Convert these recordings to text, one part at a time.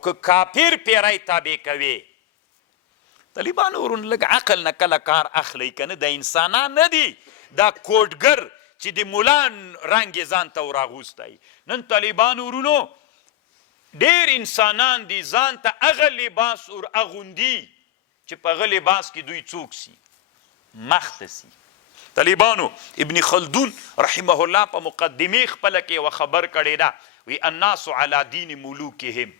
او که کافر پیری تابع کوي. طالبانو ورونو لږ عقل نه کله کار اخلی که نه، د انسانان نه دي، دا کوډګر چې د ملا رنګ یې ځان ته وراغوستی. نن طالبانو ورونو ډېر انسانان دي ځان ته هغه لباس ور اغوندي چې په هغه لباس کې دوی څوک سي، مخته سي. طالبانو ابن خلدون رحمه الله په مقدمې خپله کې یوه خبر کړې ده، وی الناس علی دین ملوکهم.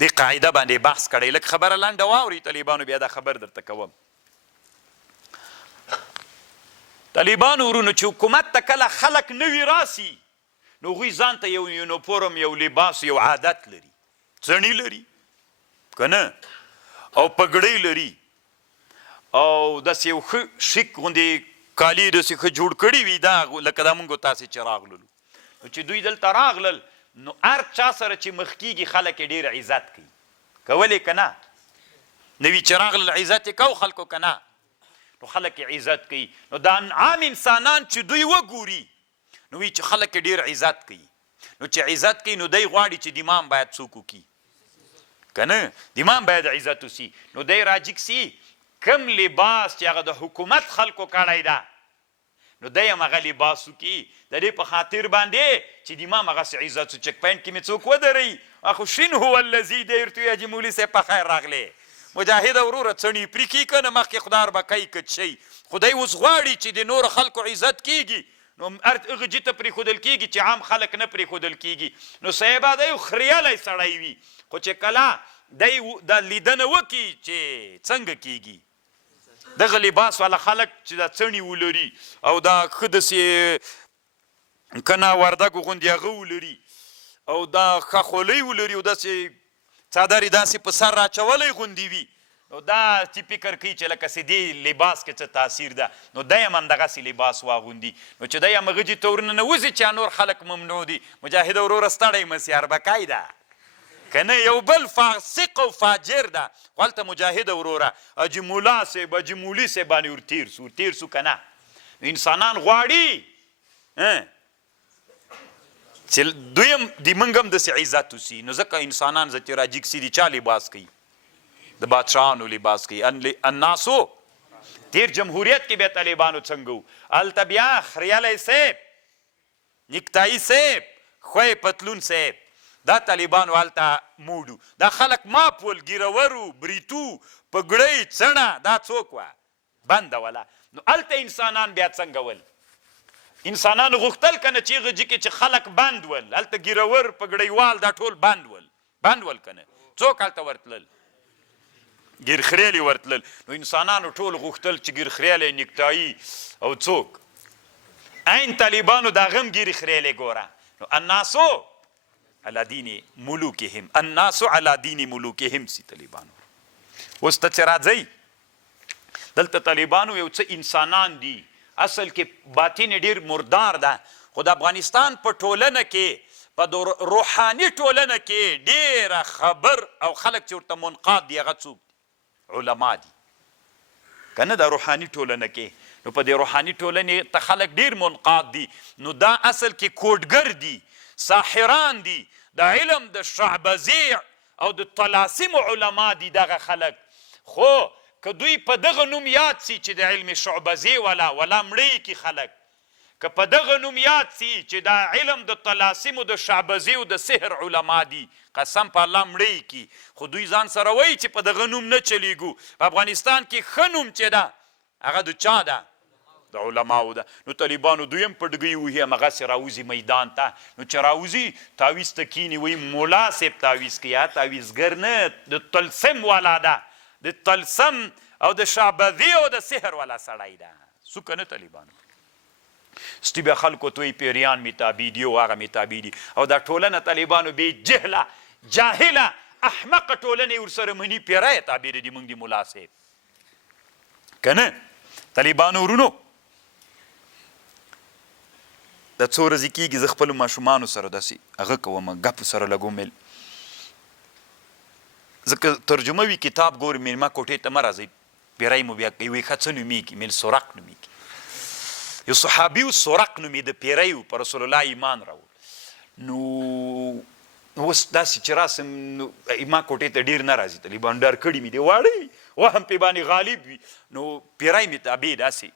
دې قاعده باندې بحث کړی، لږ خبره لنډه واورئ طالبانو، بیا دا خبر درته کوم. طالبانو ورونو چې حکومت ته کله خلک نوي راسي نو هغوی ځان ته یو یونیفورم، یو لباس، یو عادت لري، څڼي لري که نه، او پګړۍ لري، او داسې یو ښه شیک غوندې کالي داسې ښه جوړ کړي وي، دا لکه دا مونږ تاسې چې راغللو. نو چې دوی دلته راغلل نو هر چا سره چې مخ کېږي خلک یې ډېر عزت کوي، کولې که نه؟ نوي چې راغلل عزت یې کو خلکو که نه؟ نو خلک یې عزت کوي. نو دا عام انسانان چې دوی وګوري نو وی چې خلک یې ډېر عزت کوي. نو چې عزت کوي نو دی غواړي چې د امام باید څوک وکړي که نه؟ د امام باید عزت وسي. نو دی راجګ سي کم لباس چې هغه د حکومت خلکو کړی ده نو دی هم هغه لباس وکړي، د دې په خاطر باندې چې د امام هغسې عزت سو. چک پاینټ کې مې څوک ودروي، اخو شین هو الذي دیرتو یا جي مولي صاحب په خیر راغلی. مجاهده وروره څڼې پرې کړي که نه، مخکې خدار به کوي که شي. خدای اوس غواړي چې د نورو خلکو عزت کېږي نو هغه جي ته پرېښودل کېږي چې عام خلک نه پرېښودل کېږي. نو صاحبه دی یو خریالی سړی وي، خو چې کله دی دا لیدنه وکړي چې څنګه کېږي دغه لباس والا خلک چې دا څڼې ولري او دا ښه داسې که نه وردګو غوندې هغه ولري او دا ښه خولۍ ولري او داسې څادر یې داسې په سر راچولی غوندې وي، نو دا چې فکر کوي چې لکه چې دې لباس کې څه تاثیر ده، نو دی هم همدغسې لباس واغوندي. نو چې دی هم هغه جې ته ورننوځي چې نور خلک ممنوع دي. مجاهده وروره ستړی مسي اربکی ده که نه، یو بل فاسق او فاجر ده. خو هلته مجاهده وروره حاجي ملا صاحب، حاجي مولي صاحب باندې ورتېر سو که نه. انسانان غواړي چې دوی هم د موږ هم داسې عزت وسي. نو ځکه انسانان چې راجګ سي د چا لباس کوي؟ د بادشاهانو لباس کوي. الناسو تیر جمهوریت کې بیا طالبانو څنګه وو؟ هلته بیا خریالی صاحب، نیکتایي صاحب، خوی پتلون صاحب، دا طالبانو هلته موډو. دا خلک ماپ ول، ګیرورو، بریتو، پګړۍ، څڼه، دا څوک وه؟ بنده وله. نو هلته انسانان بیا څنګه ول؟ انسانانو غوښتل که نه چې هغه جي کې چې خلک بند ول، هلته ګیرور، پګړیوال دا ټول بند ول که نه؟ څوک هلته ورتلل؟ ګیرخریالي ورتلل. نو انسانانو ټول غوښتل چې ګیرخریالی، نیکتایي او څوک عین طالبانو د هغه هم ګیرخریالی ګوره. نو الناسو علی دین ملوکهم، الناسو علی دین ملوکهم سي طالبانو. اوس ته چې راځئ دلته طالبانو یو څه انسانان دي، اصل کې باطن ډېر مردار ده، خو د افغانستان په ټولنه کې، په روحاني ټولنه کې ډېره خبر او خلک چې ورته منقاد دي هغه څوک؟ علما دي که نه؟ د روحاني ټولنه کې. نو په دې روحاني ټولنې ته خلک ډېر منقاد دي. نو دا اصل کې کوډګر دي، ساحران دي، د علم د شعبذیع او د طلاسم علما دي دغه خلک. خو که دوی په دغه نوم یاد سي چې د علم شعبذیع ولا مړی کی خلک، که په دغه نوم یاد سي چې دا علم د طلاسم او د شعبذیع او د سحر علما دي، قسم په الله مړی کی. خو دوی ځان سره وایي چې په دغه نوم نه چلیږو. په افغانستان کې ښه نوم چې ده هغه د چا ده؟ د علماو ده. نو طالبانو دوی هم پټګۍ وهي، همغسې راوځي میدان ته. نو چې راوځي تعویز ته کیني، وایي ملا صاحب تعویز کوي. تعویزګر نه، د طلسم والا ده، د طلسم او د شعبذیع او د سحر والا سړی ده. څو که نه طالبانو؟ ستی بیا خلکو ته وایي پیریان مې تابع دي او هغه مې تابع دي. او دا ټولنه طالبانو بې جهله، جاهله، احمقه ټولنه یې ورسره مني. پیری تابع دي موږ د ملا صاحب که نه؟ طالبانو ورونو دا څو ورځې کېږي زه خپلو ماشومانو سره داسې هغه کوم، ګپ سره لګوم. ځکه ترجمه وي کتاب ګوري، مېلمه کوټې ته مه راځئ، پیری مو بیا کوي. وایي ښه څه نومېږي؟ میل سرق نومېږي. یو صحابي و سرق نومېده، پیری و، په رسول الله ایمان راوړ. نو اوس داسې چې راسم نو ما کوټې ته ډېر نه راځي طالبان ډر کړي مې دی واړه وي وهم پې باندې غالب وي نو پیری مې تابع داسې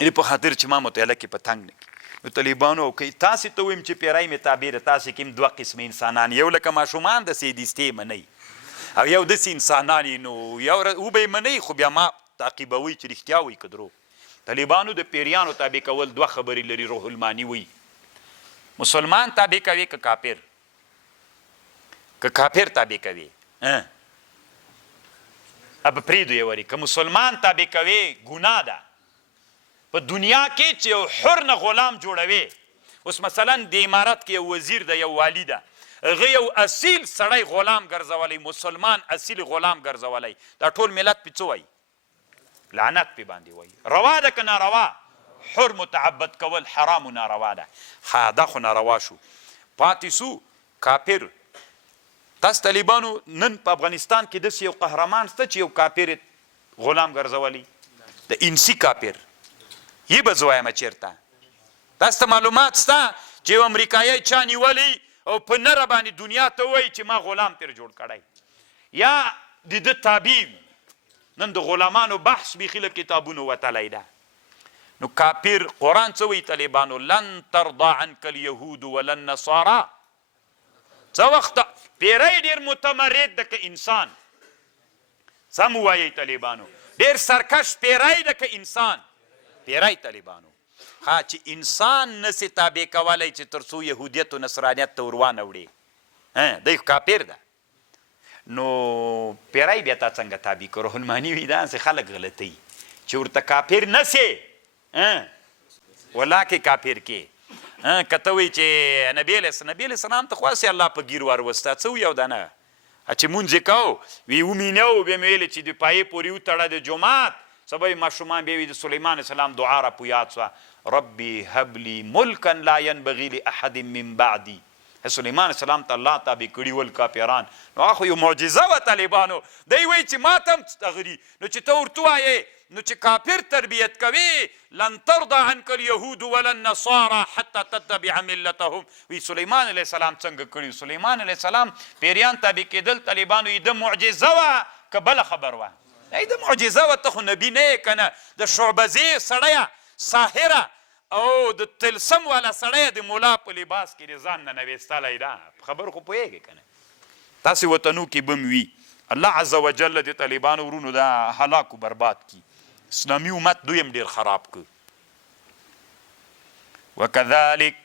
یعنې په خاطر چې ما مطالعه کې په تنګ نه کړي نو طالبانو او کوي تاسې ته ویم چې پیری مې تابع ده تاسې کې هم دوه قسمه انسانان یو لکه ماشومان داسې دیستې منئ او یو داسې انسانان نو یو وبه یې منئ خو بیا ما تعقیبوئ چې رښتیا وایي که درو طالبانو د پیریانو تابع کول دوه خبرې لري روح المانی وایي مسلمان تابع کوي که کافر که کافر تابع کوي اب پریدو یې وري که مسلمان تابع کوي ګناه ده په دنیا کې چې یو حر نه غلام جوړوي اوس مثلا د امارت کې یو وزیر ده یو والی ده هغه یو اصیل سړی غلام ګرځولی مسلمان اصیل غلام ګرځولی دا ټول ملت پې څه وایي لعنت پې باندې وایي روا ده که ناروا حر متعبد کول حرام و ناروا ده دا خو ناروا شو پاتې سو کافر تاسو طالبانو نن په افغانستان کې داسې یو قهرمان شته چې یو کافر غلام ګرځولی د انسي کافر یې به زه وایم چېرته تاسو ته معلومات شته چې یو امریکایي چا نیولی او په نره باندې دنیا ته وایي چې ما غلام ترې جوړ کړی یا د ده تابع نن د غلامانو بحث بیخي له کتابونو وتلی ده نو کافر قرآن څه وایي طالبانو لن ترضى عنك اليهود ولا النصارى څه وخته پیری ډېر متمرد ده که انسان سم ووایئ طالبانو ډېر سرکش پیری ده که انسان پیری طالبانو ها چې انسان نسي تابع کولی چې تر څو یهودیت و نصرانیت ته وروانه وړي دی کافر ده نو پیری بیا تا څنګه تابع که روح المانی وي دا هسې خلک غلطوي چې ورته کافر نسې ولاکې کافر کې که ته وایي چې نبي علیه السلام ته خو هسې الله په ګیر واروسته څه وي او دا نه چې مونځ یې کوو وی ومینو بیا مې ویلې چې د پایې پورې وتړه د جومات سبا ماشومان بیا وي د سلیمان علیه السلام دعا را په یاد سوه ربي هب لي ملکا لا ينبغي لاحد من بعدي سلیمان علیه السلام ته الله تابع کړي ول کافران نو هغه خو یو معجزه وه طالبانو دی وایي چې ما ته هم تغري نو چې ته ورته ووایې نو چې کافر تربیت کوي لن ترضى عنك اليهود ولا النصارى حتى تتبع ملتهم وی سلیمان علیه السلام څنګه کړي سلیمان علیه السلام پیریان تابع کېدل طالبانو یې د معجزه وه که بله خبر وه د معجزه وه ته خو نبي نه یې که نه د شعبزې سړیه ساحره او د تلسم والا سړی د مولا په لباس کې د ځان نه نویستلی ده خبر خو پوهېږې که نه تاسې وطنو کې به م وي الله عز وجل د طالبانو ورونو دا هلاک و برباد کی اسلامي امت دویم ډېر خراب که وکذلک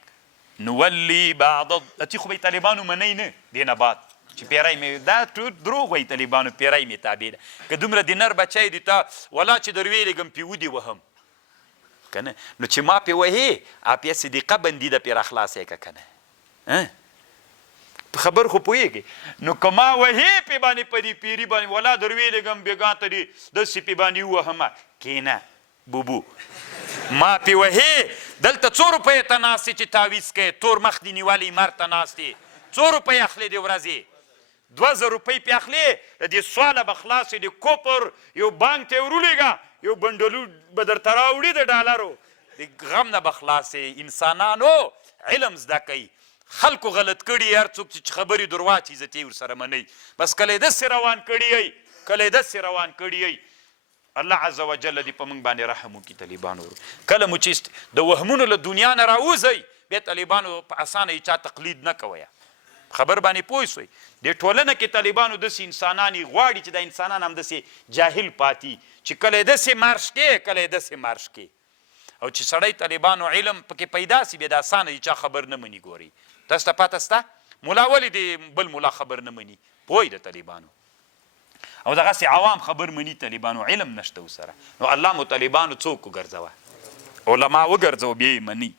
نولی بعض اتي خو به طالبانو منئ نه دې نه بعد چې پیری مې دا دروغ وایي طالبانو پیری مې تابع ده که دومره د نر بچی دي تا ولا چې در ویلېږم پې ودې وهم که نه نو چې ما پې وهې اپیا صدیقه بندي ده پې راخلاصې که که نه خبر خو پوهېږې نو که ما وهې پې باندې په دې پیري باندې ولا در ویلېږم بېګا ته دې داسې پې باندې ووهمه کښېنه بوبو ما پې وهې دلته څو روپیو ته ناست چې تعویض کوې تور مخ دې نیولی مر ته ناست څو روپۍ اخلې د ورځې 2000 روپۍ پې اخلې د دې سواله به خلاصې د کوپر یو بانک ته یې ورولېږه یو بنډلو به درته راوړي د ډالرو د غم نه به خلاصې انسانانو علم زده کوي خلکو غلط کړي هر څوک چې خبرې دروا چې عزت یې ورسره منئ بس کله یې داسې روان کړي یئ کله یې داسې روان کړي یئ الله عز وجل دې په موږ باندې رحم وکړي طالبانو کله مو چې د وهمونو له دنیا نه راوځئ بیا طالبانو په اسانه یې چا تقلید نه کوئ خبر باندې پوه سوئ د ټولنه کې طالبانو داسې انسانان یې غواړي چې دا انسانان هم داسې جاهل پاتې چې کله یې داسې مارش کې کله یې داسې مارش کې او چې سړی طالبانو علم پکې پیدا سي بیا د اسانه یې چا خبر نه مني ګوري تاسو ته پته شته ملا ولې د بل ملا خبر نه مني پوه د طالبانو او دغسې عوام خبر مني طالبانو علم نشته ورسره نو الله مو طالبانو څوک وګرځوه علما وګرځوه بیا یې مني